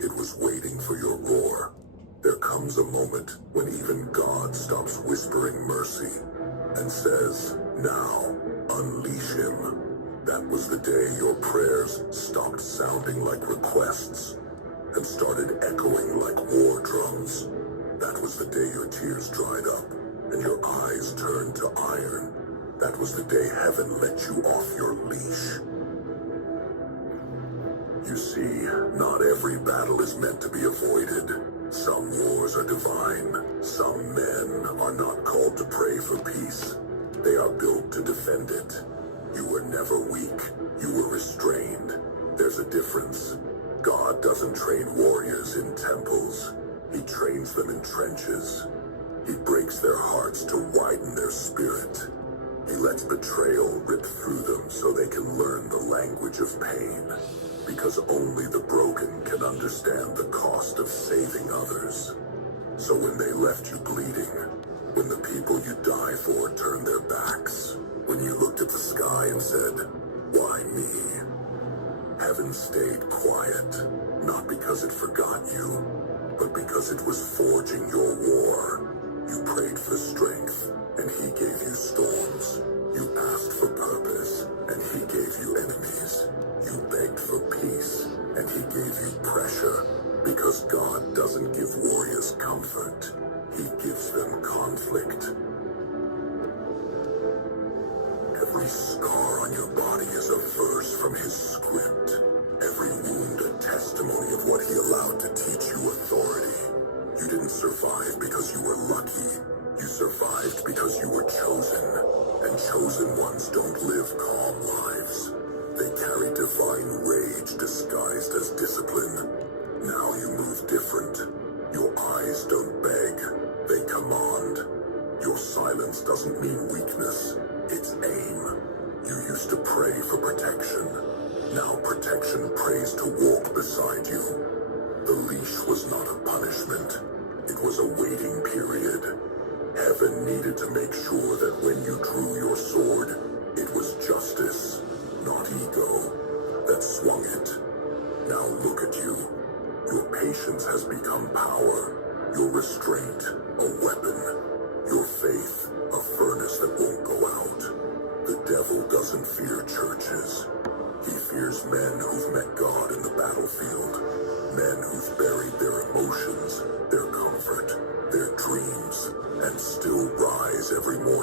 It was waiting for your roar. There comes a moment when even God stops whispering mercy and says, "Now, unleash him." That was the day your prayers stopped sounding like requests and started echoing like war drums. That was the day your tears dried up and your eyes turned to iron. That was the day heaven let you off your leash. You see, not every battle is meant to be avoided. Some wars are divine. Some men are not called to pray for peace. They are built to defend it. You were never weak. You were restrained. There's a difference. God doesn't train warriors in temples. He trains them in trenches. He breaks their hearts to widen their spirit. He lets betrayal rip through them so they can learn the language of pain. Because only the broken can understand the cost of saving others. So when they left you bleeding, when the people you die for turned their backs, when you looked at the sky and said, "Why me?" Heaven stayed quiet, not because it forgot you, but because it was forging your war. You prayed for strength, and he gave you storms. You asked for purpose, and he gave you enemies. You begged for peace, and he gave you pressure, because God doesn't give warriors comfort. He gives them conflict. Every scar on your body is a verse from his script. Every wound a testimony of what he allowed to teach you authority. You didn't survive because you were lucky. You survived because you were chosen. And chosen ones don't live calm lives. They carry divine rage disguised as discipline. Now you move different. Your eyes don't beg, they command. Your silence doesn't mean weakness, it's aim. You used to pray for protection. Now protection prays to walk beside you. The leash was not a punishment. It was a waiting period. Heaven needed to make sure that when you drew your sword, it was justice, not ego, that swung it. Now look at you. Your patience has become power. Your restraint, a weapon. Your faith, a furnace that won't go out. The devil doesn't fear churches. He fears men who've met God in the battlefield. Men who've buried their emotions, their comfort, their dreams, and still rise every morning.